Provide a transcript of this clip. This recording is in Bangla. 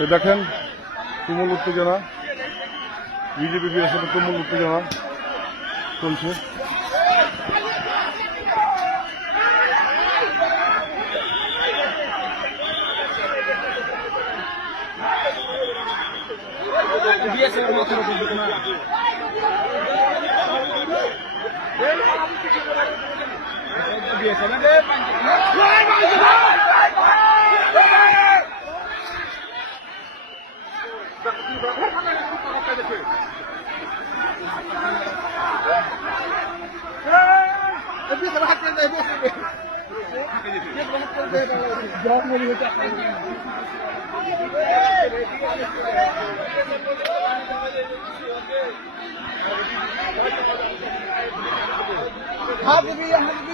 এ দেখেন তুমুল উত্তেজনা। বিজেপি বিএসএফ তুমুল উত্তেজনা চলছে। হাত দিবি হাত দিবি